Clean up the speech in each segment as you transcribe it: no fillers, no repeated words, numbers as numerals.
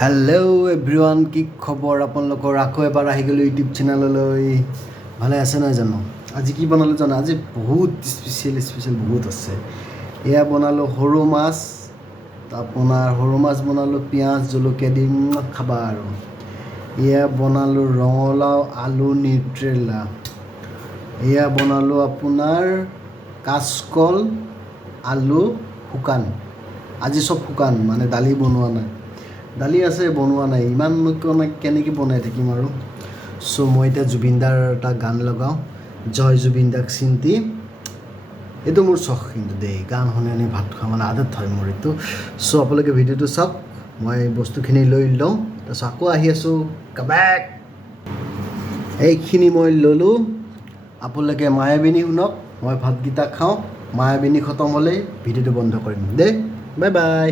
Hello' everyone, কি খবৰ আপোনালোকৰ? আকৌ এবাৰ আহি গ'লোঁ ইউটিউব চেনেললৈ। ভালে আছে নহয় জানো? আজি কি বনালোঁ জানো? আজি বহুত স্পেচিয়েল বহুত আছে। এয়া বনালোঁ সৰু মাছ, আপোনাৰ সৰু মাছ বনালোঁ পিঁয়াজ জলকীয়া দি খাবা আৰু। এয়া বনালোঁ ৰঙালাও আলু নিউট্ৰেলা। এয়া বনালোঁ আপোনাৰ কাচকল আলু শুকান। আজি চব শুকান, মানে দালি বনোৱা নাই। দালি আছে, বনোৱা নাই। ইমান কেনেকৈ বনাই থাকিম আৰু। চ' মই এতিয়া জুবিনদাৰ এটা গান লগাওঁ, জয় জুবিন দাক চিন্তি। এইটো মোৰ চখ কিন্তু দেই, গান শুনি শুনি ভাত খোৱা মানে আদত হয় মোৰ এইটো। চ' আপোনালোকে ভিডিঅ'টো চাওক, মই বস্তুখিনি লৈ লওঁ, তাৰপিছত আকৌ আহি আছোঁ কাবেক। এইখিনি মই ল'লোঁ, আপোনালোকে মায়াবিনী শুনক, মই ভাতকেইটা খাওঁ। মায়াবিনী খতম হ'লেই ভিডিঅ'টো বন্ধ কৰিম দেই। Bye bye.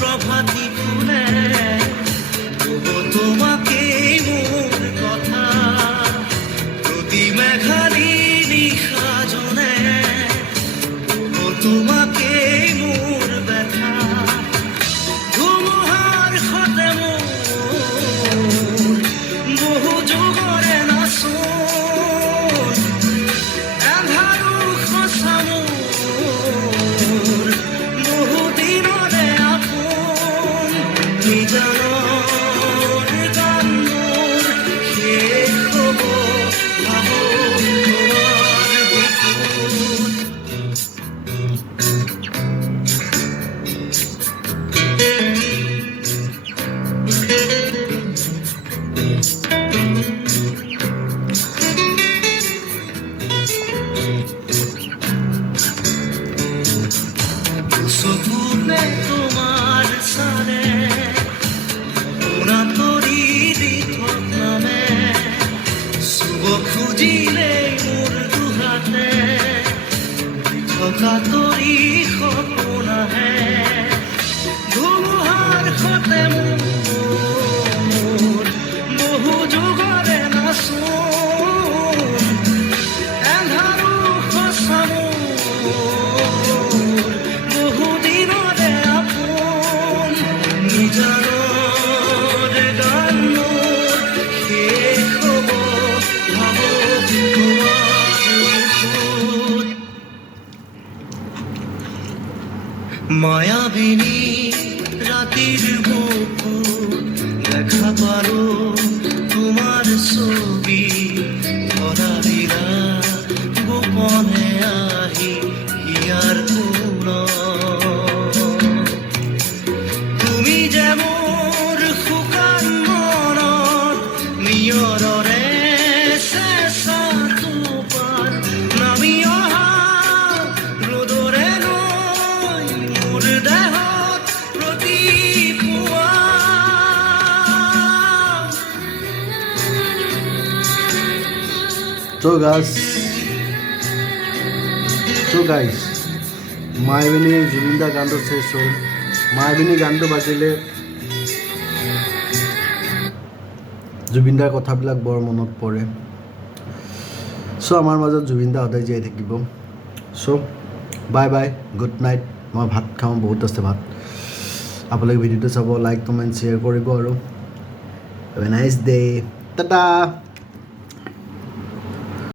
প্রভাতী ফুলে তোমাকে মোর কথা প্রতি মেঘালি নিশা জনে তোমাকে মোর ব্যথা ধুমুহার খতে মোর বহু যুগরে নাচোন এন্ধাৰো খচা মোৰ বহু দিনৰে আপোন নিজানৰ গান মোৰ শেষ হ'ব ভাবো তোমাৰ বুকুত সপনে তোমার সানে ওরা তরি দিথক নামে শুভ খুঁজিলে মোর দুহাতে থকা তরি সপোন আহে ধুমুহাৰ খতে মোৰ বহু যুগৰে নাচোন এন্ধাৰো খচা মোৰ বহু দিনৰে আপোন মায়াবিনী রাতের বুকুর দেখা পারো তোমার ছবি ধরা দিলা গোপনে আহি হিয়ার কোন তুমি যে মোর শুকান মনত নিয়ৰৰে চেঁচা টোপাল নামি অহা ৰ'দৰে নৈ মোৰ দেহত প্ৰতিপুৱা So guys, মায়াবিনী জুবিন দা গানটো শেষ হ'ল মায়াবিনী গানটো বাজিলে জুবিন দাৰ কথাবিলাক বৰ মনত পৰে চ' আমাৰ মাজত জুবিন দা সদায় জীয়াই থাকিব চ' বাই বাই গুড নাইট মই ভাত খাওঁ বহুত আছে ভাত আপোনালোকে ভিডিঅ'টো চাব লাইক কমেণ্ট শ্বেয়াৰ কৰিব আৰু have a nice day' Tata